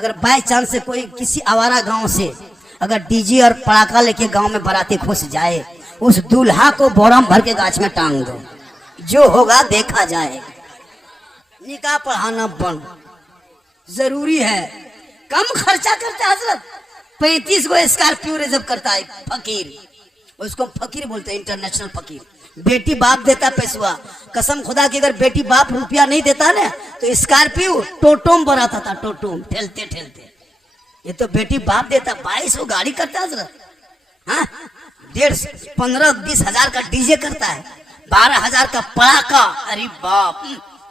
अगर by chance से कोई किसी आवारा गांव से अगर डीजे और पटाखा लेके गांव में बाराती घुस जाए, उस दूल्हा को बोरम भर के गाछ में टांग दो, जो होगा देखा जाए। निकाह पढ़ाना बंद जरूरी है। कम खर्चा करते हजरत, 35 को स्कॉर्पियो रिजर्व करता है फकीर, उसको फकीर बोलते हैं, इंटरनेशनल फकीर। बेटी बाप देता पैसवा, कसम खुदा की अगर बेटी बाप रुपया नहीं देता ना तो स्कॉर्पियो टोटोम बनाता था, टोटोम ठेलते ठेलते। ये तो बेटी बाप देता, 22 को गाड़ी करता हजरत। हाँ 1.5 15-20 हजार का डीजे करता है, 12,000 का पटाखा। अरे बाप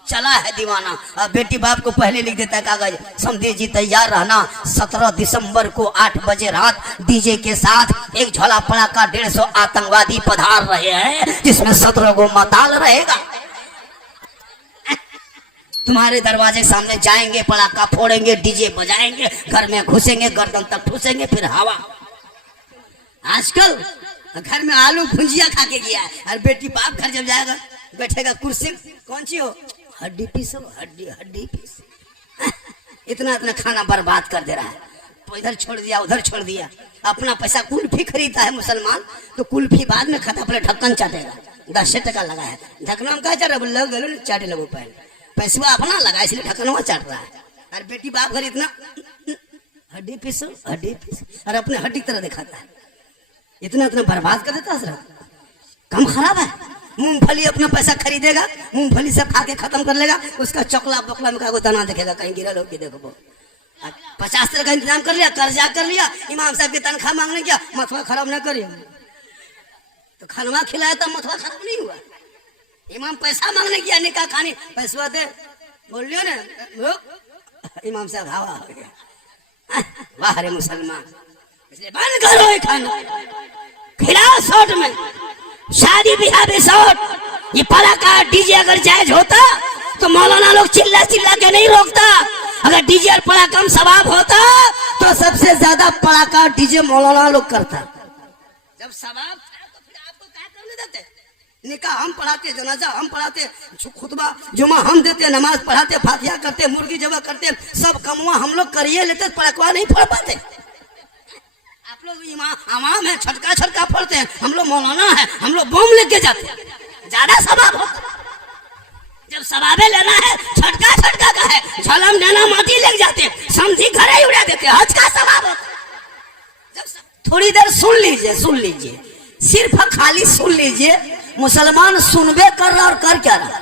चला है दीवाना। अब बेटी बाप को पहले लिख देता है कागज, समझे जी तैयार रहना, 17 दिसंबर को 8 बजे रात डीजे के साथ एक झोला पटाखा 150 आतंकवादी पधार रहे हैं, जिसमें 17 को मताल रहेगा। तुम्हारे दरवाजे सामने जाएंगे, पटाखा फोड़ेंगे, डीजे बजाएंगे, घर में घुसेंगे, गर्दन तक ठूसेंगे, फिर हवा। आजकल घर में आलू भुंजिया खा के गया है, और बेटी बाप घर जब जाएगा बैठेगा कुर्सी, कौन सी हो, हड्डी पीस हो, हड्डी हड्डी पीस। इतना इतना खाना बर्बाद कर दे रहा है, तो इधर छोड़ दिया उधर छोड़ दिया। अपना पैसा कुल्फी खरीदता है मुसलमान, तो कुल्फी बाद में खाता, पहले ढक्कन चाटेगा। 10 टका लगा है, ढक्कन में क्या चाट रहा है, चाटे लगो पहले, पैसा अपना लगा इसलिए ढक्कन चाट रहा है। और बेटी बाप घर इतना हड्डी पीस हड्डी पीस, और अपने हड्डी तरह दिखाता है। इतना इतना बर्बाद कर देता है। कम खराब है। मूंगफली अपना पैसा खरीदेगा, मूंगफली सब खा के खत्म कर लेगा, उसका चकला बकला में का तना देखेगा, कहीं गिरा लोग देखो। 50 तरह का इंतजाम कर लिया, कर्जा कर लिया, इमाम साहब की तनख्वाह मांगने गया, मथुआ खराब ना करिए, तो खाना खिलाया तब मथुआ खराब नहीं हुआ। इमाम पैसा मांगने गया, निकाह खानी, पैसा दे बोलियो ना, इमाम साहब हवा हो गया। वाह रे मुसलमान, इसलिए बंद करो ये खाना, खिलाओ शॉर्ट में, शादी ब्याह में शॉर्ट। ये पटाखा डीजे अगर जायज होता तो मौलाना लोग चिल्ला चिल्ला के नहीं रोकता। अगर डीजे और पटाखा में सवाब होता तो सबसे ज्यादा पटाखा डीजे मौलाना लोग करता। जब सवाब था तो फिर आपको क्या करने देते? निकाह हम पढ़ाते, जनाजा हम पढ़ाते, खुतबा जुमा हम देते, नमाज पढ़ाते, फातिहा करते, मुर्गी जबा करते, सब कमुआ हम लोग करिए लेते, पटाखा नहीं पढ़ पाते। आप लोग इमाम है, छटका छटका फोड़ते हैं, हम लोग मौलाना है, हम लोग बम लेके जाते हैं, ज्यादा सवाब होता। जब सवाबे लेना है छटका छटका का है, झलम देना माटी लेके जाते हैं, समझी घर ही उड़ा देते हैं, हज का सवाब होता। जब थोड़ी देर सुन लीजिए, सिर्फ खाली सुन लीजिए। मुसलमान सुनबे कर रहा और कर क्या रहा,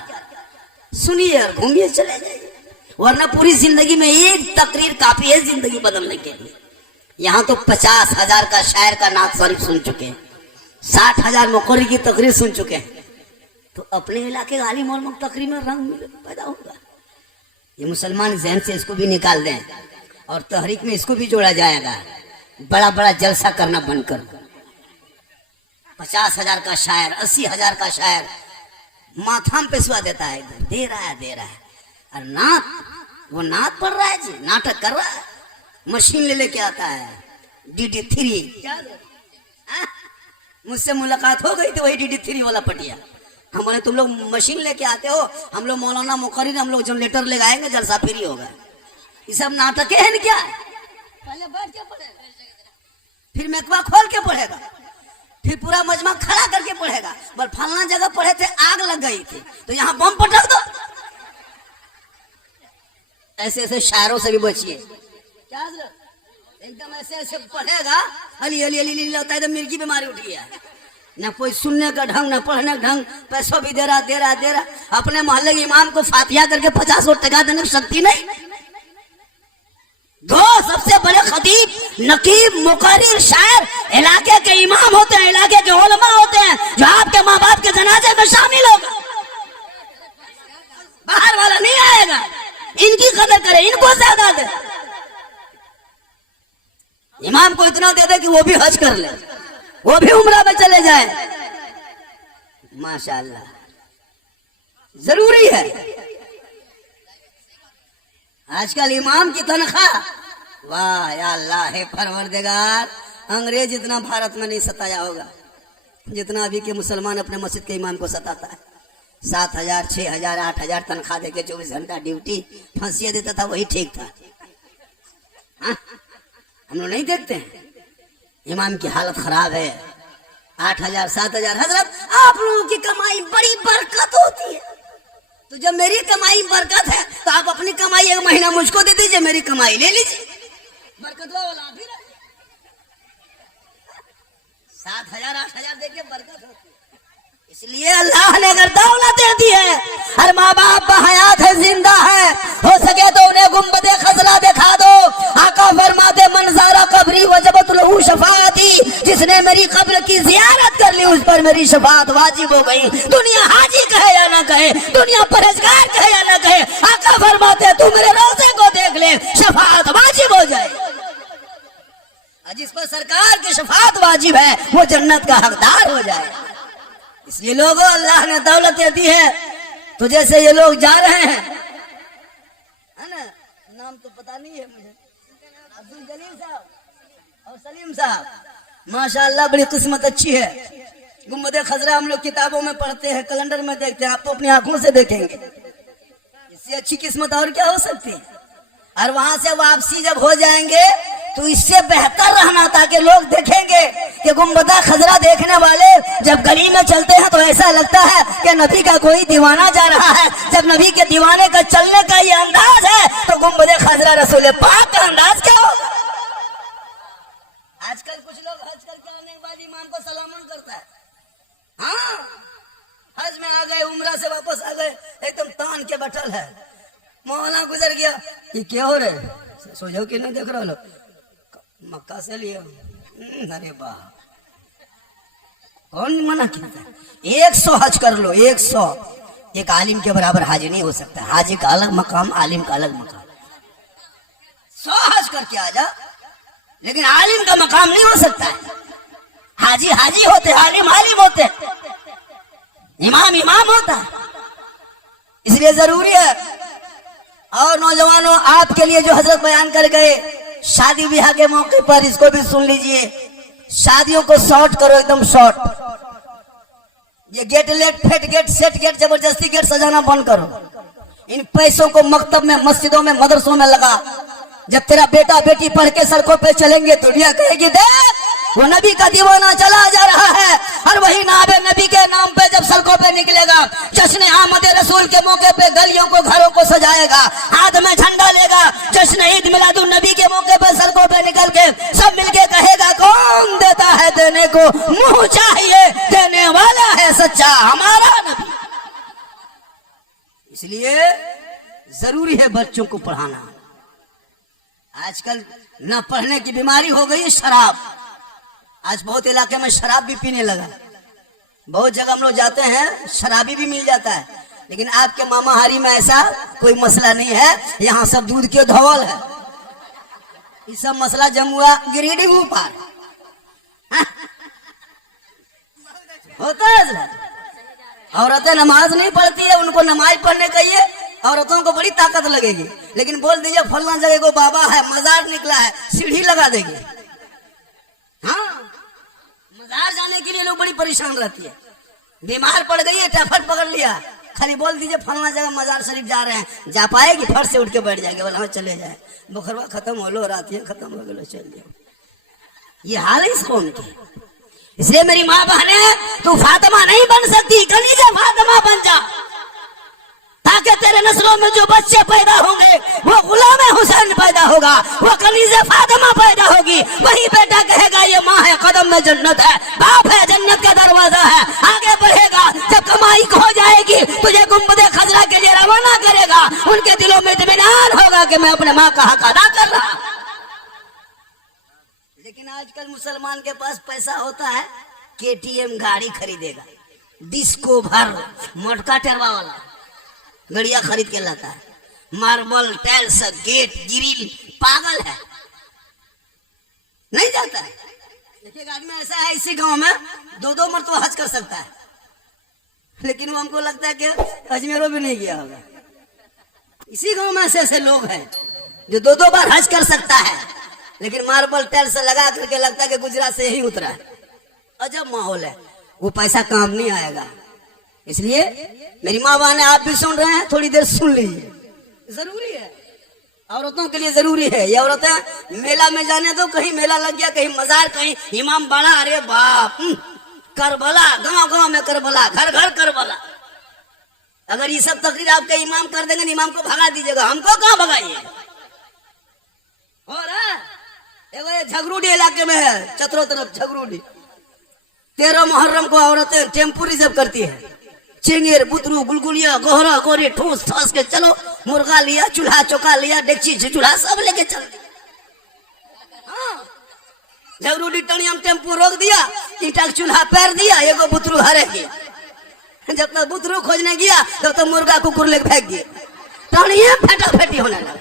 सुनिए और घूमिए चले जाइए, वरना पूरी जिंदगी में एक तकरीर काफी है जिंदगी बदलने के लिए। यहाँ तो 50,000 का शायर का नात शरीफ सुन चुके हैं, 60,000 मुकर्री की तकरीर सुन चुके हैं, तो अपने इलाके आलिम और तकरीर में रंग पैदा होगा। ये मुसलमान जहन से इसको भी निकाल दें और तहरीक में इसको भी जोड़ा जाएगा। बड़ा बड़ा जलसा करना बंद कर। 50,000 का शायर, 80,000 का शायर माथा में पेशवा देता है, दे रहा है, और नात, वो नात पढ़ रहा है जी, नाटक कर रहा है, मशीन ले लेके आता है, DD3। मुझसे मुलाकात हो गई थी वही DD3 वाला पटिया। हम बोले तुम लोग मशीन लेके आते हो, हम लोग मौलाना मुकर्रिर, हम लोग जनरेटर ले आएंगे, जलसा फ्री होगा। ये सब नाटक है न क्या? पहले बैठ के पढ़ेगा, फिर मेकवा खोल के पढ़ेगा, फिर पूरा मजमा खड़ा करके पढ़ेगा। बल फलना जगह पढ़े थे, आग लग गई थी, तो यहाँ बम पटक दो। ऐसे ऐसे शायरों से भी बचिए। क्या एकदम ऐसे ऐसे पढ़ेगा, अली अली अली अली होता है, तो मिर्गी बीमारी उठ गया। ना कोई सुनने का ढंग, ना पढ़ने का ढंग, पैसा भी दे रहा। अपने मोहल्ले के इमाम को फातिहा करके 50 टका देने की शक्ति नहीं। दो सबसे बड़े खतीब, नकीब, मुकर्रिर, शायर इलाके के इमाम होते हैं, इलाके के उलमा होते हैं, जो आपके माँ बाप के जनाजे में शामिल होगा। बाहर वाला नहीं आएगा। इनकी कदर करे, इनको ज्यादा दे। इमाम को इतना दे दे कि वो भी हज कर ले, वो भी उम्रा में चले जाए। माशाअल्लाह, जरूरी है। आजकल इमाम की तनख्वाह, वाह या अल्लाह है परवरदिगार, अंग्रेज इतना भारत में नहीं सताया होगा जितना अभी के मुसलमान अपने मस्जिद के इमाम को सताता है। 7,000, 6,000, 8,000 तनख्वाह देके 24 घंटा ड्यूटी, फांसी देता था, वही ठीक था। हम लोग नहीं देखते हैं इमाम की हालत खराब है, 8,000 7,000। हजरत आप लोगों की कमाई बड़ी बरकत होती है, तो जब मेरी कमाई बरकत है तो आप अपनी कमाई 1 महीना मुझको दे दीजिए, मेरी कमाई ले लीजिए, बरकत वाला आप ही रहे। 7,000 8,000 देके बरकत होती है। इसलिए अल्लाह ने अगर दौलत दे दी है, हर माँ बाप हयात है, जिंदा है, हो सके तो उन्हें गुंबदे खजरा दिखा दो। आका फरमाते मंजारा कब्री वजबत लहू शफाअती, जिसने मेरी कब्र की जियारत कर ली उस पर मेरी शफाअत वाजिब हो गई। दुनिया हाजी कहे या ना कहे, दुनिया परहेजगार कहे या ना कहे, आका फरमाते तू मेरे रोजे को देख ले, शफाअत वाजिब हो जाए। जिस पर सरकार की शफाअत वाजिब है वो जन्नत का हकदार हो जाए। इसलिए लोगों अल्लाह ने दौलत दी है, तो जैसे ये लोग जा रहे हैं, है ना, नाम तो पता नहीं है मुझे, अब्दुल जलील साहब और सलीम साहब, माशाअल्लाह बड़ी किस्मत अच्छी है। गुंबदे खजरा हम लोग किताबों में पढ़ते हैं, कैलेंडर में देखते हैं, आप तो अपनी आंखों से देखेंगे, इससे अच्छी किस्मत और क्या हो सकती है। और वहां से वापसी जब हो जाएंगे तो इससे बेहतर रहना, ताकि लोग देखेंगे कि गुंबदा खजरा देखने वाले जब गली में चलते हैं तो ऐसा लगता है कि नबी का कोई दीवाना जा रहा है। जब नबी के दीवाने का चलने का ये अंदाज है तो गुंबदे खजरा रसूल पाक का अंदाज क्या होगा। आजकल कुछ लोग हज करके आने के बाद इमाम को सलामन करता है। हाँ, हज में आ गए, उम्रा से वापस आ गए, एकदम तान के बैठल है, मौलाना गुजर गया, ये क्या हो रहे, सो जाओ कि नहीं देख रहा लोग, मक्का से लिया। अरे वाह, कौन मना किया? 100 हज कर लो, 100। एक आलिम के बराबर हाजी नहीं हो सकता, हाजी का अलग मकाम, आलिम का अलग मकाम। 100 हज करके आ जा, लेकिन आलिम का मकाम नहीं हो सकता है। हाजी हाजी होते, आलिम आलिम होते, इमाम इमाम होता है। इसलिए जरूरी है। और नौजवानों, आपके लिए जो हजरत बयान कर गए शादी ब्याह के मौके पर, इसको भी सुन लीजिए। शादियों को शॉर्ट करो, एकदम शॉर्ट। ये गेट लेट फेट गेट सेट गेट जबरदस्ती गेट सजाना बंद करो। इन पैसों को मकतब में, मस्जिदों में, मदरसों में लगा। जब तेरा बेटा बेटी पढ़ के सड़कों पे चलेंगे तो दुनिया कहेगी देख वो नबी का दीवाना चला जा रहा है। और वही नाबे नबी के नाम पे जब सड़कों पे निकलेगा, जश्न आमद रसूल के मौके पे गलियों को, घरों को सजाएगा, हाथ में झंडा लेगा, जश्न ईद मिलादुन नबी के मौके पे सड़कों पे निकल के सब मिलके कहेगा कौन देता है देने को, मुंह चाहिए देने वाला है सच्चा हमारा नबी। इसलिए जरूरी है बच्चों को पढ़ाना। आजकल न पढ़ने की बीमारी हो गई है शराब। आज बहुत इलाके में शराब भी पीने लगा। बहुत जगह हम लोग जाते हैं, शराबी भी मिल जाता है, लेकिन आपके मामाहारी में ऐसा कोई मसला नहीं है। यहाँ सब दूध के धौल है। ये सब मसला जमुआ गिरिडीह ऊपर होता है। औरतें नमाज नहीं पढ़ती है, उनको नमाज पढ़ने कहिए, औरतों को बड़ी ताकत लगेगी। लेकिन बोल दीजिए फलना जगह को बाबा है, मजार निकला है, सीढ़ी लगा देंगे। हाँ, मजार जाने के लिए लोग बड़ी परेशान रहती है। बीमार पड़ गई है, टाइफाइड पकड़ लिया, खाली बोल दीजिए फलना जगह मजार शरीफ जा रहे हैं, जा पाएगी? फट से उठ के बैठ जाएगी, बोला हाँ चले जाए, बुखरवा खत्म हो लो, रातियां खत्म हो गए, चल जाओ। ये हाल है इस कौम की। इसलिए मेरी माँ बहने, तू फातिमा नहीं बन सकती, कलीजा फातिमा बन जा, ताकि तेरे नस्लों में जो बच्चे पैदा होंगे वो गुलाम हुसैन पैदा होगा, वो कलीजे फातिमा पैदा होगी। वही बेटा कहेगा ये माँ है, कदम में जन्नत है, बाप है, जन्नत का दरवाजा है। आगे बढ़ेगा, जब कमाई खो जाएगी तुझे गुंबदे खजरा के लिए रवाना करेगा। उनके दिलों में इत्मीनान होगा कि मैं अपने माँ का हक अदा कर रहा। लेकिन आजकल मुसलमान के पास पैसा होता है, KTM गाड़ी खरीदेगा, डिस्को भर मोटका टेरवा वाला गड़िया खरीद के लाता है, मार्बल टाइल्स गेट ग्रिल, पागल है, नहीं जाता है। देखिए आदमी ऐसा है इसी गांव में 2-2 मरतबा हज कर सकता है, लेकिन वो हमको लगता है कि अजमेरों भी नहीं गया होगा। इसी गांव में ऐसे लोग हैं जो 2-2 बार हज कर सकता है, लेकिन मार्बल टाइल्स लगा करके लगता है कि गुजरात से ही उतरा है। अजब माहौल है, वो पैसा काम नहीं आएगा। इसलिए मेरी माँ बहन, आप भी सुन रहे हैं, थोड़ी देर सुन लीजिए, जरूरी है। औरतों के लिए जरूरी है। ये औरतें मेला में जाने दो, कहीं मेला लग गया, कहीं मजार, कहीं इमाम बाड़ा, अरे बाप, करबला, गांव गांव में करबला, घर घर करबला। अगर ये सब तकरीर आपके इमाम कर देंगे, इमाम को भगा दीजिएगा, हमको कहाँ भगाइए। और ये झगरूडी इलाके में है, चतरों तरफ झगरूडी, 13 मुहर्रम को औरतें टेम्पू रिजर्व करती है। चिंगेर, बुतरू, गुलगुलिया, गोहरा गोरी ठूस ठास के चलो, मुर्गा लिया, चूल्हा चौका लिया, डेगची चूल्हा सब लेके चल। झगरूडी टनियम टेम्पू रोक दिया, ईटा चूल्हा पैर दिया, एगो बुतरू हरे गया। जब तक बुतरू खोजने गया तब तक मुर्गा कुकुर लेके फेंक दिया, टनियम फटाफटी होने लगा।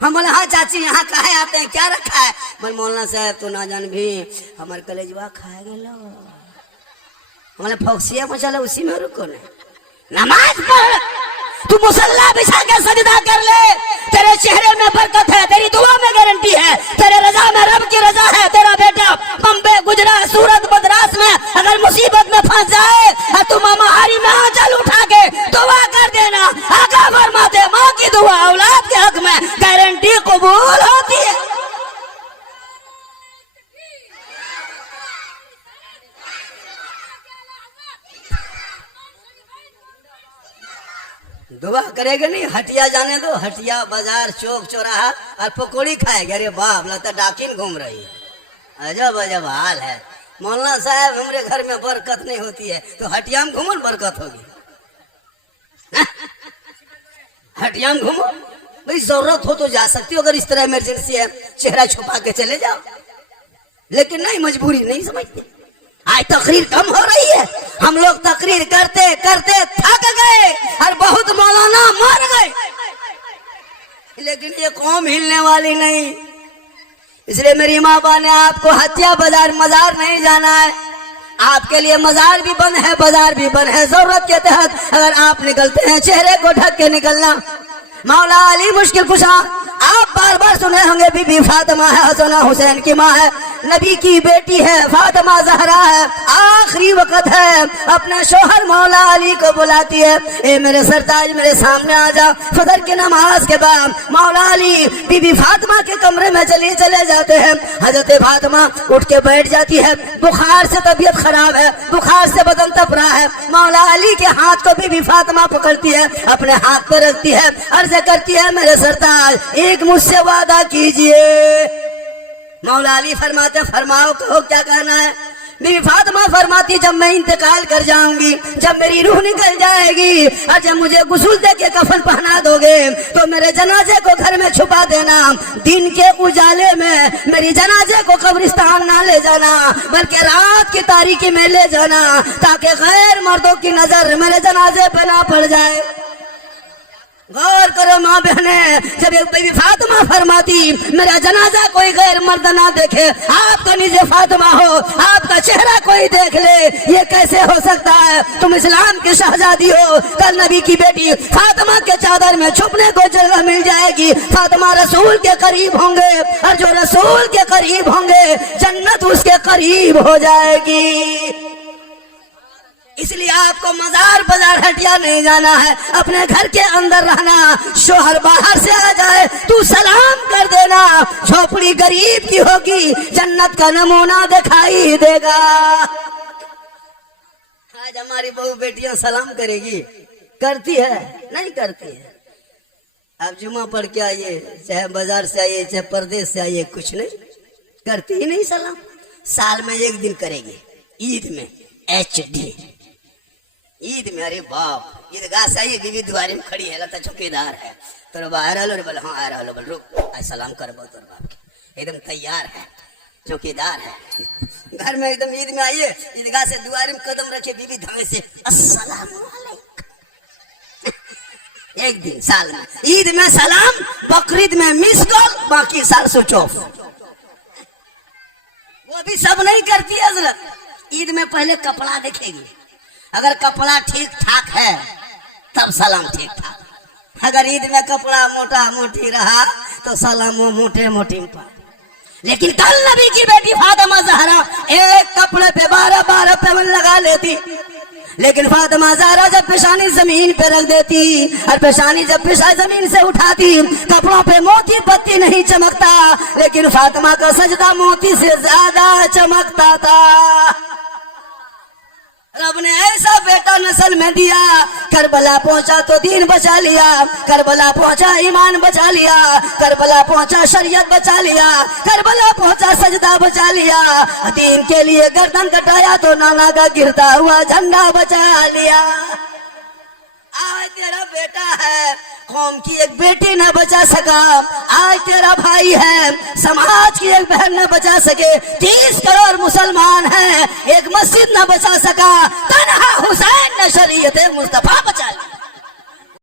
हम बोले हाँ चाची यहाँ काहे आते हैं, क्या रखा है? बोले मौलाना साहब तो ना जान भी हमारे कलेजवा खाए गए। हमारे फौक्सिया में चलो, उसी में रुको ना, नमाज पढ़, तू मुसल्ला बिछा के सजदा कर ले, तेरे चेहरे में बरकत है, तेरी दुआ में गारंटी है, तेरे रजा में रब की रजा है। तेरा बेटा बम्बे, गुजरात, सूरत, मद्रास में अगर मुसीबत में फंस जाए, तू महामारी में आंचल उठा के दुआ कर देना, आका फरमाते माँ की दुआ औलाद के हक में गारंटी कबूल होती है। दुआ करेगा नहीं, हटिया जाने दो, हटिया बाजार चौक चौराहा और पकौड़ी खाएगा। अरे बाप, लगता डाकिन घूम रही है, अजब अजब हाल है। मौलाना साहब हमारे घर में बरकत नहीं होती है, तो हटिया में घूमो बरकत होगी। हटिया में घूमो भाई, जरूरत हो तो जा सकती हो, अगर इस तरह इमरजेंसी है चेहरा छुपा के चले जाओ, लेकिन नहीं, मजबूरी नहीं समझते। आज तकरीर कम हो रही है, हम लोग तकरीर करते करते थक गए और बहुत मौलाना मर गए, लेकिन ये कौम हिलने वाली नहीं। इसलिए मेरी माँ बाप ने आपको हत्या बाजार मजार नहीं जाना है, आपके लिए मजार भी बंद है, बाजार भी बंद है। जरूरत के तहत अगर आप निकलते हैं, चेहरे को ढक के निकलना। मौला अली मुश्किल कुशा, आप बार बार सुने होंगे, बीबी फातिमा है, हसन हुसैन की माँ है, नबी की बेटी है, फातिमा जहरा है। आखिरी वक्त है, अपना शोहर मौला अली को बुलाती है, ए मेरे सरताज मेरे सामने आ जा। फजर की नमाज के बाद मौला अली बीबी फातिमा के कमरे में चले जाते हैं। हजरत फातिमा उठ के बैठ जाती है, बुखार से तबीयत खराब है, बुखार से बदन तप रहा है। मौला अली के हाथ को बीबी फातिमा पकड़ती है, अपने हाथ पर रखती है, अर्ज करती है, मेरे सरताज एक मुझसे वादा कीजिए। मौला अली फरमाते, फरमाओ, कहो क्या कहना है। बीबी फातिमा फरमाती, जब मैं इंतकाल कर जाऊंगी, जब मेरी रूह निकल जाएगी और जब मुझे गुस्ल दे के कफन पहना दोगे, तो मेरे जनाजे को घर में छुपा देना। दिन के उजाले में मेरी जनाजे को कब्रिस्तान ना ले जाना, बल्कि रात की तारीकी में ले जाना, ताकि गैर मर्दों की नजर मेरे जनाजे पे ना पड़ जाए। गौर करो माँ बहने, जब एक बीबी फातिमा फरमाती, मेरा जनाजा कोई गैर मर्द ना देखे, आप तो निजे फातिमा हो, आपका चेहरा कोई देख ले, ये कैसे हो सकता है? तुम इस्लाम की शहजादी हो, कल नबी की बेटी फातिमा के चादर में छुपने को जगह मिल जाएगी। फातिमा रसूल के करीब होंगे, और जो रसूल के करीब होंगे जन्नत उसके करीब हो जाएगी। इसलिए आपको मजार बाजार हटिया नहीं जाना है, अपने घर के अंदर रहना। शोहर बाहर से आ जाए, तू सलाम कर देना, झोपड़ी गरीब की होगी, जन्नत का नमूना दिखाई देगा। आज हमारी बहू बेटियां सलाम करेगी, करती है? नहीं करती है। आप जुमा पढ़ के आइए, चाहे बाजार से आइए, चाहे परदेश से आइए, कुछ नहीं करती ही नहीं सलाम। साल में एक दिन करेगी, ईद में, HD ईद में। अरे बाप, ईदगाह से आई, बीवी द्वारे में खड़ी है, लगता चौकीदार है, तो बाहर आलो रे, बोले हाँ आ रहा, बोल रुक, आज सलाम कर तोर बाप के, एकदम तैयार है, चौकीदार है। घर में एकदम ईद में आइए, ईदगाह से द्वारे में कदम रखे, बीवी धमे से अस्सलाम वालेकुम। एक दिन साल में, ईद में सलाम, बकरीद में मिस कॉल, बाकी साल स्विच ऑफ। वो भी सब नहीं करती है हजरत। ईद में पहले कपड़ा देखेगी, अगर कपड़ा ठीक ठाक है तब सलाम ठीक ठाक। अगर ईद में कपड़ा मोटा मोटी रहा तो सलाम मोटे मोटी पर। लेकिन कल नबी की बेटी फातिमा ज़हरा एक कपड़े पे 12-12 पेवन लगा लेती, लेकिन फातिमा ज़हरा जब पेशानी जमीन पे रख देती और पेशानी जब पेशा जमीन से उठाती, कपड़ों पे मोती पत्ती नहीं चमकता, लेकिन फातिमा का सजदा मोती से ज्यादा चमकता था। रब ने ऐसा बेटा नस्ल में दिया, करबला पहुंचा तो दीन बचा लिया, करबला पहुंचा ईमान बचा लिया, करबला पहुंचा शरीयत बचा लिया, करबला पहुंचा सजदा बचा लिया, दीन के लिए गर्दन कटाया तो नाना का गिरता हुआ झंडा बचा लिया। आज तेरा बेटा है, कौम की एक बेटी न बचा सका, आज तेरा भाई है, समाज की एक बहन न बचा सके, 30 करोड़ मुसलमान हैं, एक मस्जिद न बचा सका, तन्हा हुसैन ने शरीयत मुस्तफा बचा ली।